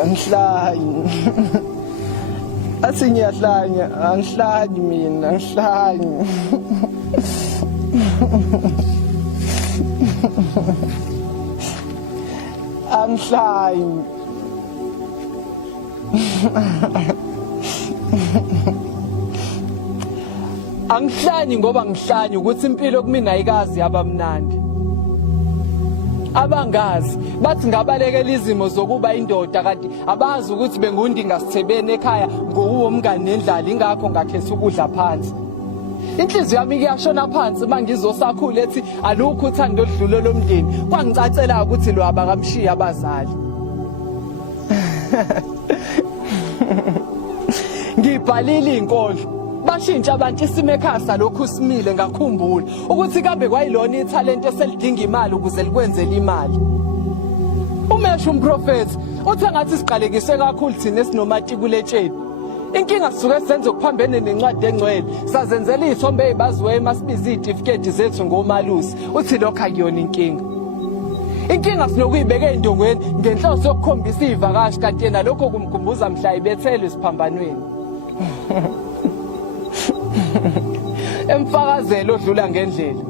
Angihlanye. Athi ngiyahlanya, angihlanyi mina, angihlanyi. Angihlanyi. Angihlanyi ngoba ngihlanyi ukuthi impilo kumina ayikazi yaba mnandi. Abangazi bathi ngabalekela izimo zokuba indoda kanti abazi ukuthi bengundingasithebeni ekhaya ngokuwo umngane nendlala ingakho ngakhetha ukudla phansi. Inhliziyo yami iyashona phansi mangizosakhula ethi alukho uthando oludlule lomndeni kwangicacela ukuthi lo abakamshiya abazali. Ngibhalile inkondlo bashintsha abantu isimo ekhaya salokhu simile ngakhumbula ukuthi kambe kwayilona ithalente eselidinga imali ukuze likwenzele imali. Umesho umprofeti uthe ngathi siqalekise kakhulu thina esinomatikuletsheni. Inkinga sisuke senze ukuphambene nencwadi engcwele sazenzela izithombe ezibaziweyo masibiza izitifiketi zethu ngomalusi uthi lokho akuyona inkinga. Inkinga sinokuyibeka endongweni ngenhloso yokukhombisa ivakashi kanti yena lokho kumkhumbuza mhla ibethelwe isiphambanweni. Emfakazelo odlula ngendlela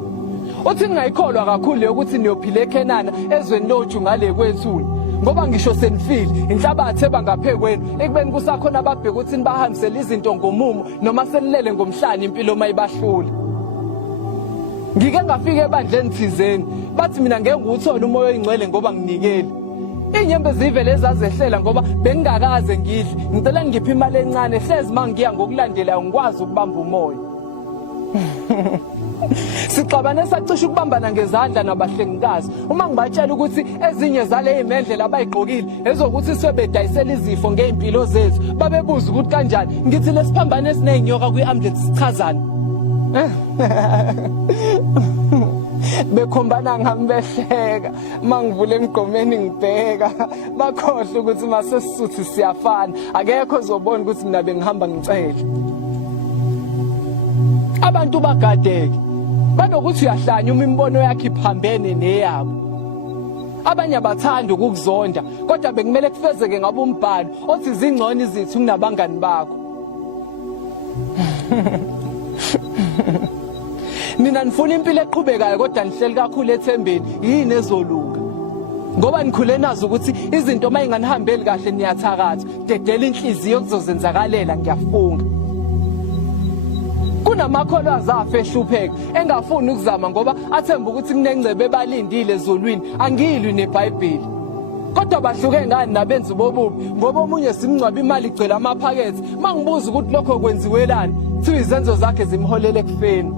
uthi ngingayikholwa kakhulu ukuthi niyophila eKenana ezweni loju ngale kwethuli ngoba ngisho senifile inhlabathi ebangaphekweni ekubeni kusakhona ababheka ukuthi nibahambisele izinto ngomumo noma senilele ngomhlanje impilo mayibahlula. Ngike ngafika ebandleni thizeni bathi mina ngeke nguthola umoya oyingcwele ngoba nginikele. Inyembe zivele ezazehlela ngoba bengingakaze ngidle ngicela ngiphe imali encane hlezi mangiya ngokulandela ngikwazi ukubamba umoya. Sixabane sacisha ukubambana ngezandla nabahlengikazi uma ngibatshela ukuthi ezinye zale imendlela abayigqokile ezokuthi sebedayisela izifo ngeimpilo zethu babebuza ukuthi kanjani ngithi lesiphambane esineyinyoka kwi-ambulance sichazana. Bekhombana ngami behleka mangivule emgqomeni ngibheka bakhohle ukuthi mase sisuthi siyafana akekho ozobona ukuthi mina bengihamba ngicela. Abantu bagadeke banokuthi uyahlanya uma imbono yakhe iphambene neyabo. Abanye abathanda ukukuzonda kodwa bekumele kufezeke ngabe umbhalo othi zingcono izithu kunabangani bakho. Mina nifuna impilo eqhubekayo kodwa nihleli kakhulu ethembeni yini ezolunga. Ngoba nikhule nazo ukuthi izinto mayinganihambeli kahle niyathakatha dedela inhliziyo kuzozenzakalela ngiyafunga. Kunamakholwa azafa ehlupheka engafuni ukuzama ngoba athemba ukuthi kunengcebe ebalindile ezolwini angilwi neBhayibheli. Kodwa bahluke ngani nabenzi bobubi ngoba omunye simncwaba imali igcwele amaphakethe mangibuza ukuthi lokho kwenziwelani kuthiwa izenzo zakhe zimholele ekufeni.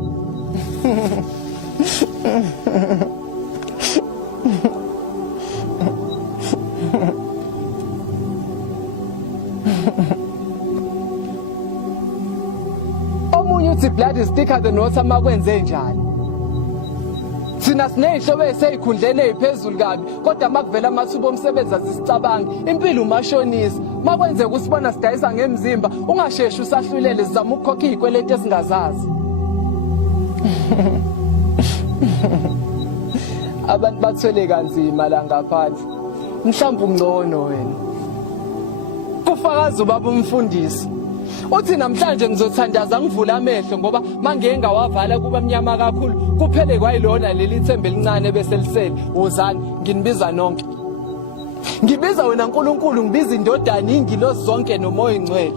Omunye uthi blood is thicker than water makwenze njani. Sina sineyihlobo eseyikhundleni eziphezulu kabi kodwa makuvela amathuba omsebenzi azisicabanga impilo umashonisa makwenze kusibona sidayisa ngemzimba ungasheshi usahlulele sizama ukukhokha izikweletu esingazazi. Abantu bathwele kanzima la ngaphandle mhlawumbe ungcono wena. Kufakaza ubaba umfundisi uthi namhlanje ngizothandaza ngivula amehlo ngoba mangeke ngawavala kuba mnyama kakhulu kuphele kwayilona leli thembe elincane bese lisele wozani nginibiza nonke. Ngibiza wena uNkulunkulu ngibiza indodana ingilosi zonke nomoya ingcwele.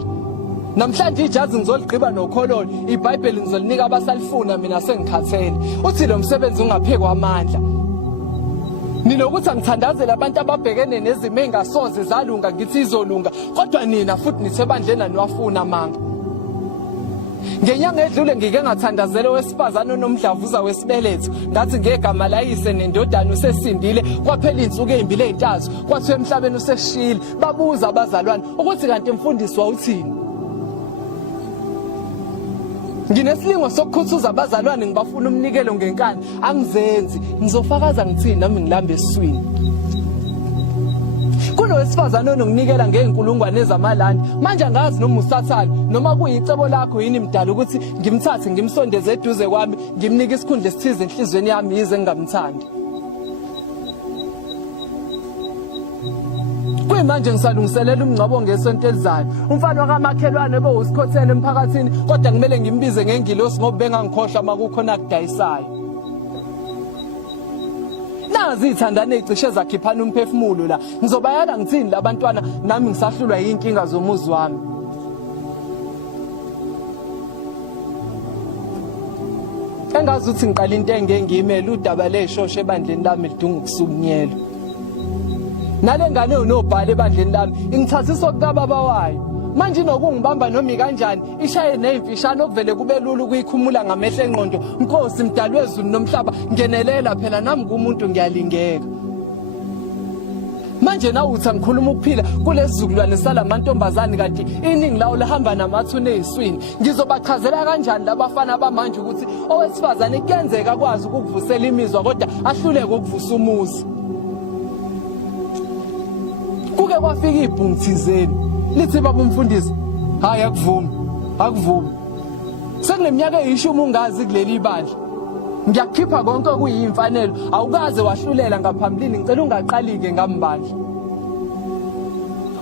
Namhlanje ijazi ngizoligqiba nokhololo iBhayibheli ngizolinika abasalifuna mina sengikhathele. Uthi lo msebenzi ungaphekwa amandla. Ninokuthi angithandazele abantu ababhekene nezimo engasoze zalunga ngithi izolunga kodwa nina futhi nithebandlena niwafuna manga. Ngenyanga edlule ngike ngathandazela owesifazane onomdlavuza wesibeletho ngathi ngegama layise nendodana usesindile kwaphela insuku ezimbili ezintathu kwathi emhlabeni useshile babuza abazalwane ukuthi kanti umfundisi wawuthini. Nginesilingo sokukhuthuza abazalwane ngibafuna umnikelo ngenkani angizenzi ngizofakaza ngithini nami ngilambe esiswini. Kunowesifazane ononginikela ngeenkulungwane ezamalandi manje angazi noma usathane noma kuyicebo lakho yini imdala ukuthi ngimthathe ngimsondeze eduze kwami ngimnika isikhundla esithize enhlizweni yami yize ngingamthandi. Kuyimanje ngisalungiselela umngcwabo ngesonto elizayo. Umfana wakamakhelwane bewusikhothele emphakathini kodwa kumele ngimbize ngengilosi ngoba bengangikhohlwa makukhona kudayisayo. Nazi ithandane ezicishe zakhiphana umphefumulo la. Ngizobayala ngithini labantwana nami ngisahlulwa yinkinga zomuzi wami. Engazi ukuthi ngiqala into engengiyimele udaba leshoshe ebandleni lami lidunga ukusukunyelwa. Nale ngane unobhala ebandleni lami ingithathisa okukababa wayo. Manje nokungibamba nomi kanjani ishaye nezimfishane okuvele kube lula ukuyikhumula ngamehlo engqondo. Nkosi mdali wezulu nomhlaba ngenelela phela nami kumuntu ngiyalingeka. Manje nawe uthi ngikhuluma ukuphila kulesizukulwane salamantombazane kanti iningi lawo lihamba namathuna eziswini. Ngizobachazela kanjani labafana bamanje ukuthi owesifazane kuyenzeka kwazi ukuvusela imizwa kodwa ahluleke ukuvusa umuzi. Kuke kwafika ibhungu thizeni lithi baba umfundisi hayi akuvumi sengineminyaka eyishumi ungazi kuleli bandla ngiyakukhipha konke okuyimfanelo awukaze wahlulela ngaphambilini ngicela ungaqalike ngambandla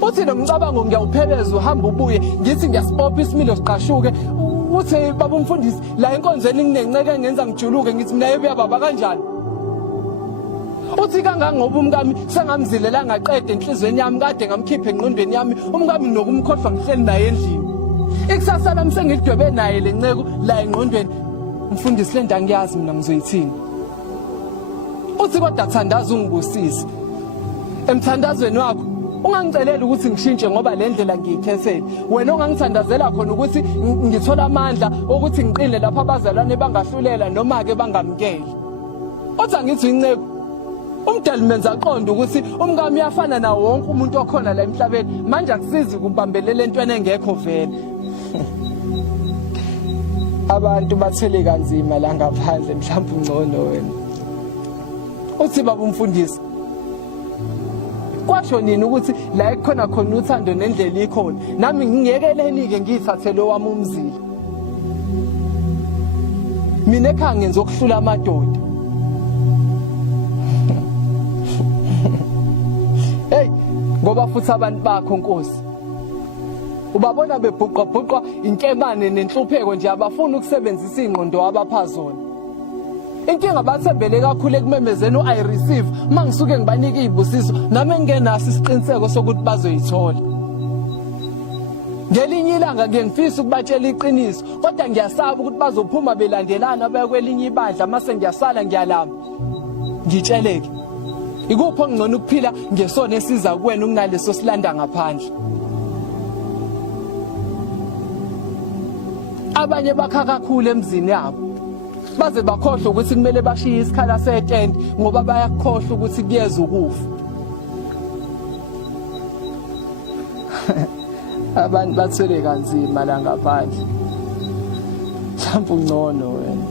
uthi nomcabango ngiyawupheleza uhamba ubuye ngithi ngiyasibopha isimilo siqashuke uthi baba umfundisi la enkonzweni nginenceke ngenza ngijuluke ngithi mina yebuya baba kanjani uthi kangangoba umkami sengamzilela ngaqede enhlizweni yami kade ngamkhipha engqondweni yami umkami nokumkhohlwa ngihleli naye endlini ikusasa lami sengidwebe naye lenceko la engqondweni mfundisi lento angiyazi mina ngizoyithini uthi kodwa thandaza ungibusise emthandazweni wakho ungangicelela ukuthi ngishintshe ngoba le ndlela ngiyikhethele wena ongangithandazela khona ukuthi ngithola amandla ukuthi ngiqine lapha abazalwane bangahlulela noma ke bangamkeli uthi angithi inceko umdali menza aqonda ukuthi umkami uyafana nawo wonke umuntu okhona la emhlabeni manje akusizi ukubambelela entweni engekho vele abantu bathele kanzima la ngaphandle mhlawumbe ungcono wena uthi baba umfundisi kwasho nini ukuthi la ekhona khona uthando nendlela ikhona nami ngingekeleni ke ngiyithathele wami umzila mina ekhaya ngenza okuhlula amadoda hey ngoba futhi abantu bakho Nkosi ubabona bebhuqabhuqa inkemane nenhlupheko nje abafuna ukusebenzisa ingqondo abaphazona inkinga bathembele kakhulu ekumemezeni I receive mangisuke ngibanika izibusiso nami ngingenaso isiqiniseko sokuthi bazoyithola ngelinye ilanga ngiyengifisa ukubatshela iqiniso kodwa ngiyasaba ukuthi bazophuma belandelana baya kwelinye ibandla mase ngiyasala ngiyalamba ngitsheleke ikuphi ongcono ukuphila ngesona esiza kuwena kunaleso silanda ngaphandle abanye bakha kakhulu emzini yabo baze bakhohlwa ukuthi kumele bashiye isikhala setende ngoba bayakhohlwa ukuthi kuyeza ukufa abantu bathele kanzima la ngaphandle mhlawumbe ungcono wena